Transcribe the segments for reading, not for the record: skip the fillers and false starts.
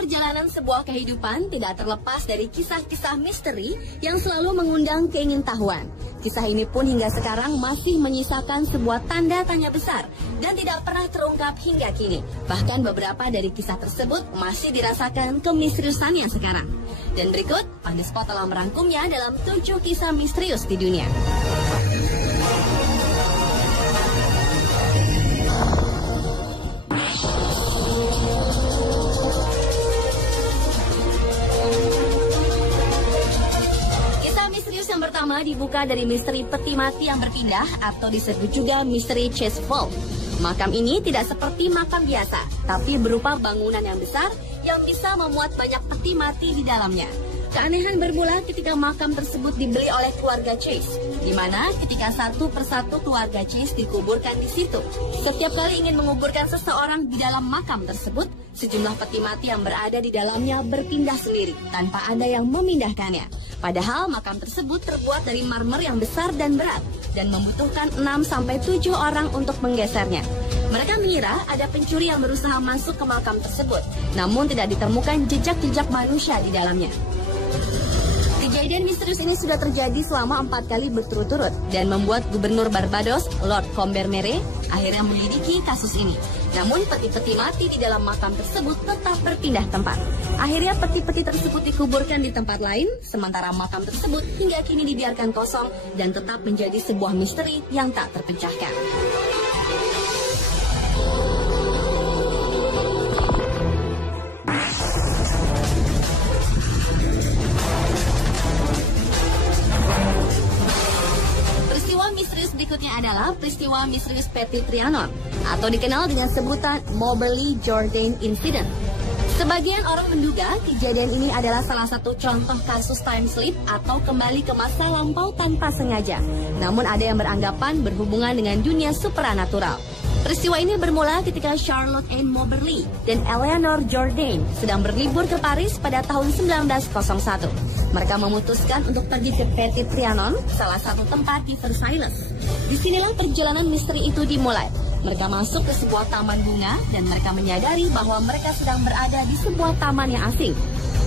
perjalanan sebuah kehidupan tidak terlepas dari kisah-kisah misteri yang selalu mengundang keingintahuan. Kisah ini pun hingga sekarang masih menyisakan sebuah tanda tanya besar dan tidak pernah terungkap hingga kini. Bahkan beberapa dari kisah tersebut masih dirasakan kemisteriusannya sekarang. Dan berikut, Pandespot telah merangkumnya dalam 7 kisah misterius di dunia. Yang pertama dibuka dari misteri peti mati yang berpindah atau disebut juga misteri chest vault. Makam ini tidak seperti makam biasa, tapi berupa bangunan yang besar yang bisa memuat banyak peti mati di dalamnya. Keanehan bermula ketika makam tersebut dibeli oleh keluarga Chase, di mana ketika satu persatu keluarga Chase dikuburkan di situ. Setiap kali ingin menguburkan seseorang di dalam makam tersebut, sejumlah peti mati yang berada di dalamnya berpindah sendiri tanpa ada yang memindahkannya. Padahal makam tersebut terbuat dari marmer yang besar dan berat dan membutuhkan 6-7 orang untuk menggesernya. Mereka mengira ada pencuri yang berusaha masuk ke makam tersebut, namun tidak ditemukan jejak-jejak manusia di dalamnya. Kejadian misterius ini sudah terjadi selama 4 kali berturut-turut dan membuat Gubernur Barbados, Lord Combermere, akhirnya menyelidiki kasus ini. Namun peti-peti mati di dalam makam tersebut tetap berpindah tempat. Akhirnya peti-peti tersebut dikuburkan di tempat lain, sementara makam tersebut hingga kini dibiarkan kosong dan tetap menjadi sebuah misteri yang tak terpecahkan. Berikutnya adalah peristiwa misterius Petit Trianon atau dikenal dengan sebutan Moberly Jourdain Incident. Sebagian orang menduga kejadian ini adalah salah satu contoh kasus time slip atau kembali ke masa lampau tanpa sengaja. Namun ada yang beranggapan berhubungan dengan dunia supranatural. Peristiwa ini bermula ketika Charlotte Ann Moberly dan Eleanor Jourdain sedang berlibur ke Paris pada tahun 1901. Mereka memutuskan untuk pergi ke Petit Trianon, salah satu tempat di Versailles. Disinilah perjalanan misteri itu dimulai. Mereka masuk ke sebuah taman bunga dan mereka menyadari bahwa mereka sedang berada di sebuah taman yang asing.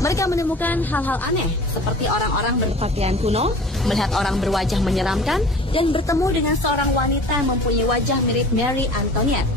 Mereka menemukan hal-hal aneh seperti orang-orang berpakaian kuno, melihat orang berwajah menyeramkan, dan bertemu dengan seorang wanita yang mempunyai wajah mirip Mary Antoinette.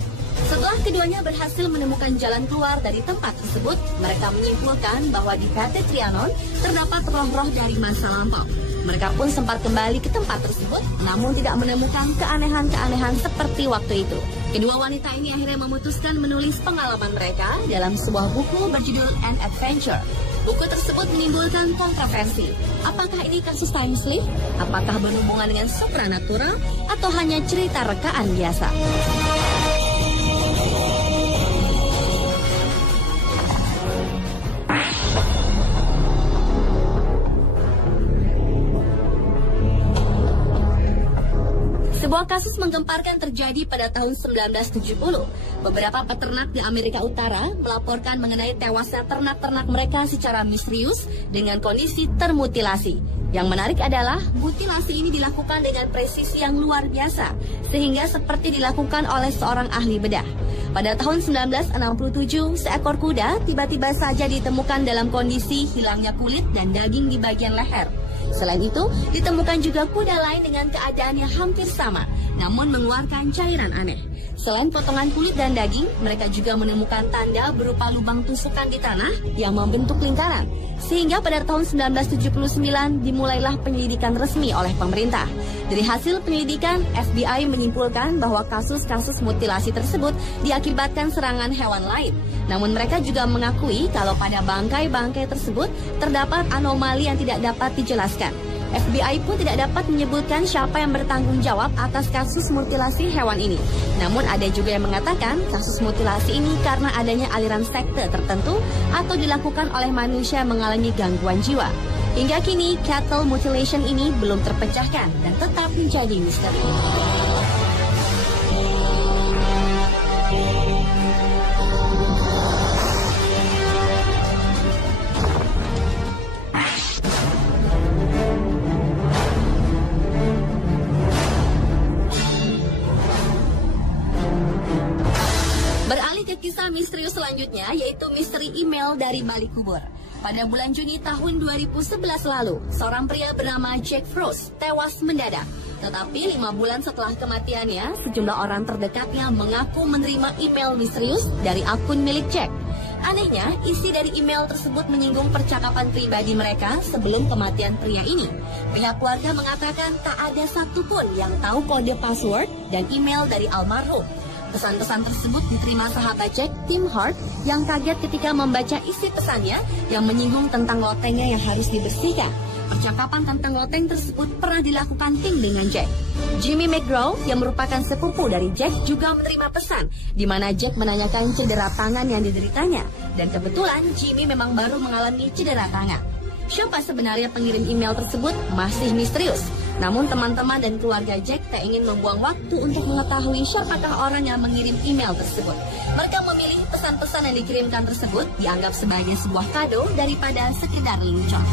Setelah keduanya berhasil menemukan jalan keluar dari tempat tersebut, mereka menyimpulkan bahwa di Petit Trianon terdapat roh-roh dari masa lampau. Mereka pun sempat kembali ke tempat tersebut, namun tidak menemukan keanehan-keanehan seperti waktu itu. Kedua wanita ini akhirnya memutuskan menulis pengalaman mereka dalam sebuah buku berjudul An Adventure. Buku tersebut menimbulkan kontroversi. Apakah ini kasus time slip? Apakah berhubungan dengan supranatural? Atau hanya cerita rekaan biasa? Sebuah kasus menggemparkan terjadi pada tahun 1970. Beberapa peternak di Amerika Utara melaporkan mengenai tewasnya ternak-ternak mereka secara misterius dengan kondisi termutilasi. Yang menarik adalah mutilasi ini dilakukan dengan presisi yang luar biasa, sehingga seperti dilakukan oleh seorang ahli bedah. Pada tahun 1967, seekor kuda tiba-tiba saja ditemukan dalam kondisi hilangnya kulit dan daging di bagian leher. Selain itu, ditemukan juga kuda lain dengan keadaan yang hampir sama, namun mengeluarkan cairan aneh. Selain potongan kulit dan daging, mereka juga menemukan tanda berupa lubang tusukan di tanah yang membentuk lingkaran. Sehingga pada tahun 1979 dimulailah penyelidikan resmi oleh pemerintah. Dari hasil penyelidikan, FBI menyimpulkan bahwa kasus-kasus mutilasi tersebut diakibatkan serangan hewan lain. Namun mereka juga mengakui kalau pada bangkai-bangkai tersebut terdapat anomali yang tidak dapat dijelaskan. FBI pun tidak dapat menyebutkan siapa yang bertanggung jawab atas kasus mutilasi hewan ini. Namun ada juga yang mengatakan kasus mutilasi ini karena adanya aliran sekte tertentu atau dilakukan oleh manusia yang mengalami gangguan jiwa. Hingga kini, cattle mutilation ini belum terpecahkan dan tetap menjadi misteri. Berlanjut kisah misterius selanjutnya, yaitu misteri email dari balik kubur. Pada bulan Juni tahun 2011 lalu, seorang pria bernama Jack Frost tewas mendadak. Tetapi 5 bulan setelah kematiannya, sejumlah orang terdekatnya mengaku menerima email misterius dari akun milik Jack. Anehnya, isi dari email tersebut menyinggung percakapan pribadi mereka sebelum kematian pria ini. Pihak keluarga mengatakan tak ada satupun yang tahu kode password dan email dari almarhum. Pesan-pesan tersebut diterima sahabat Jack, Tim Hart, yang kaget ketika membaca isi pesannya yang menyinggung tentang lotengnya yang harus dibersihkan. Percakapan tentang loteng tersebut pernah dilakukan Tim dengan Jack. Jimmy McGraw, yang merupakan sepupu dari Jack, juga menerima pesan di mana Jack menanyakan cedera tangan yang dideritanya. Dan kebetulan Jimmy memang baru mengalami cedera tangan. Siapa sebenarnya pengirim email tersebut masih misterius. Namun teman-teman dan keluarga Jack tak ingin membuang waktu untuk mengetahui siapakah orang yang mengirim email tersebut. Mereka memilih pesan-pesan yang dikirimkan tersebut dianggap sebagai sebuah kado daripada sekedar lelucon.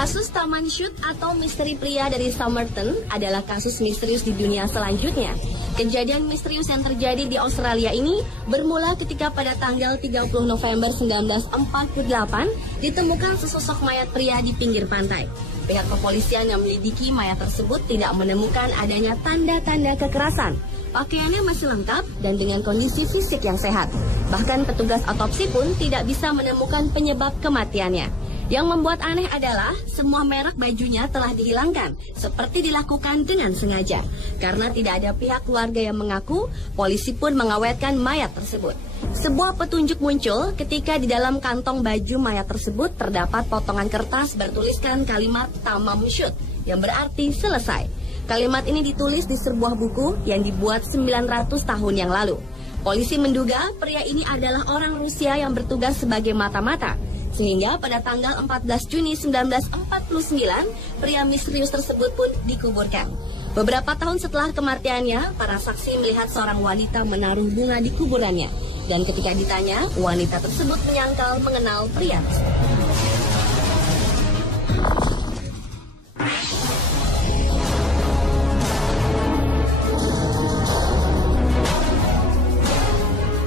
Kasus Taman Shoot atau misteri pria dari Somerton adalah kasus misterius di dunia selanjutnya. Kejadian misterius yang terjadi di Australia ini bermula ketika pada tanggal 30 November 1948 ditemukan sesosok mayat pria di pinggir pantai. Pihak kepolisian yang menyelidiki mayat tersebut tidak menemukan adanya tanda-tanda kekerasan. Pakaiannya masih lengkap dan dengan kondisi fisik yang sehat. Bahkan petugas otopsi pun tidak bisa menemukan penyebab kematiannya. Yang membuat aneh adalah semua merek bajunya telah dihilangkan, seperti dilakukan dengan sengaja. Karena tidak ada pihak keluarga yang mengaku, polisi pun mengawetkan mayat tersebut. Sebuah petunjuk muncul ketika di dalam kantong baju mayat tersebut terdapat potongan kertas bertuliskan kalimat "Tamam Shoot", yang berarti selesai. Kalimat ini ditulis di sebuah buku yang dibuat 900 tahun yang lalu. Polisi menduga pria ini adalah orang Rusia yang bertugas sebagai mata-mata. Sehingga pada tanggal 14 Juni 1949, pria misterius tersebut pun dikuburkan. Beberapa tahun setelah kematiannya, para saksi melihat seorang wanita menaruh bunga di kuburannya. Dan ketika ditanya, wanita tersebut menyangkal mengenal pria tersebut.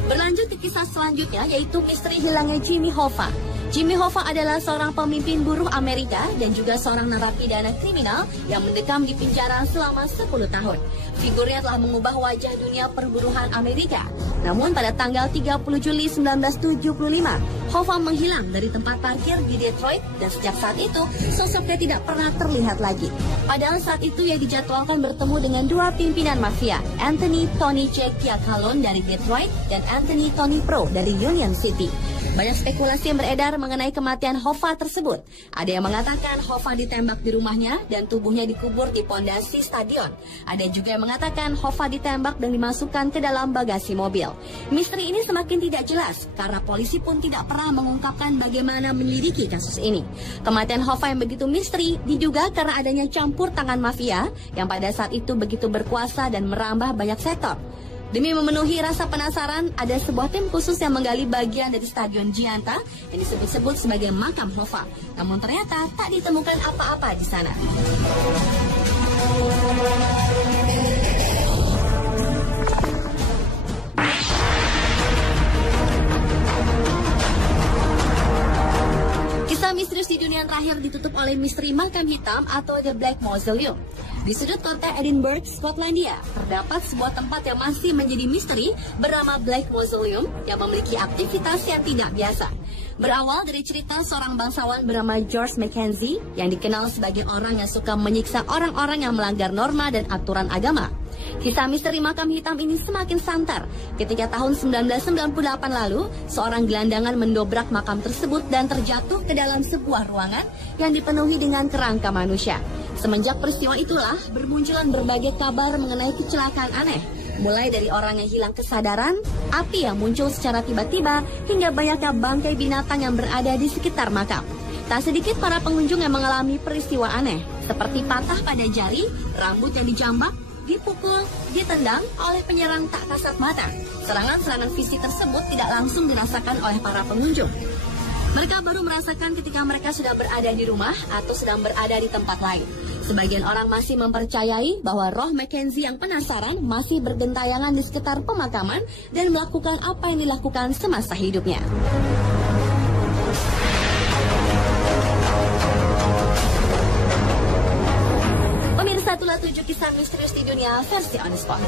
Berlanjut ke kisah selanjutnya, yaitu misteri hilangnya Jimmy Hoffa. Jimmy Hoffa adalah seorang pemimpin buruh Amerika dan juga seorang narapidana kriminal yang mendekam di penjara selama 10 tahun. Figurnya telah mengubah wajah dunia perburuhan Amerika. Namun pada tanggal 30 Juli 1975, Hoffa menghilang dari tempat parkir di Detroit dan sejak saat itu sosoknya tidak pernah terlihat lagi. Padahal saat itu ia dijadwalkan bertemu dengan 2 pimpinan mafia, Anthony Tony Giacalone dari Detroit dan Anthony Tony Pro dari Union City. Banyak spekulasi yang beredar mengenai kematian Hoffa tersebut. Ada yang mengatakan Hoffa ditembak di rumahnya dan tubuhnya dikubur di pondasi stadion. Ada juga yang mengatakan Hoffa ditembak dan dimasukkan ke dalam bagasi mobil. Misteri ini semakin tidak jelas karena polisi pun tidak pernah mengungkapkan bagaimana menyelidiki kasus ini. Kematian Hoffa yang begitu misteri diduga karena adanya campur tangan mafia yang pada saat itu begitu berkuasa dan merambah banyak sektor. Demi memenuhi rasa penasaran, ada sebuah tim khusus yang menggali bagian dari Stadion Gianta yang disebut-sebut sebagai makam Hoffa. Namun ternyata tak ditemukan apa-apa di sana. Kisah misterius di dunia terakhir ditutup oleh misteri makam hitam atau The Black Mausoleum. Di sudut kota Edinburgh, Skotlandia, terdapat sebuah tempat yang masih menjadi misteri bernama Black Mausoleum yang memiliki aktivitas yang tidak biasa. Berawal dari cerita seorang bangsawan bernama George Mackenzie yang dikenal sebagai orang yang suka menyiksa orang-orang yang melanggar norma dan aturan agama. Kisah misteri makam hitam ini semakin santer ketika tahun 1998 lalu seorang gelandangan mendobrak makam tersebut dan terjatuh ke dalam sebuah ruangan yang dipenuhi dengan kerangka manusia. Semenjak peristiwa itulah bermunculan berbagai kabar mengenai kecelakaan aneh. Mulai dari orang yang hilang kesadaran, api yang muncul secara tiba-tiba, hingga banyaknya bangkai binatang yang berada di sekitar makam. Tak sedikit para pengunjung yang mengalami peristiwa aneh, seperti patah pada jari, rambut yang dijambak, dipukul, ditendang oleh penyerang tak kasat mata. Serangan-serangan fisik tersebut tidak langsung dirasakan oleh para pengunjung. Mereka baru merasakan ketika mereka sudah berada di rumah atau sedang berada di tempat lain. Sebagian orang masih mempercayai bahwa roh Mackenzie yang penasaran masih bergentayangan di sekitar pemakaman dan melakukan apa yang dilakukan semasa hidupnya. Pemirsa, itulah 7 kisah misterius di dunia versi On The Spot.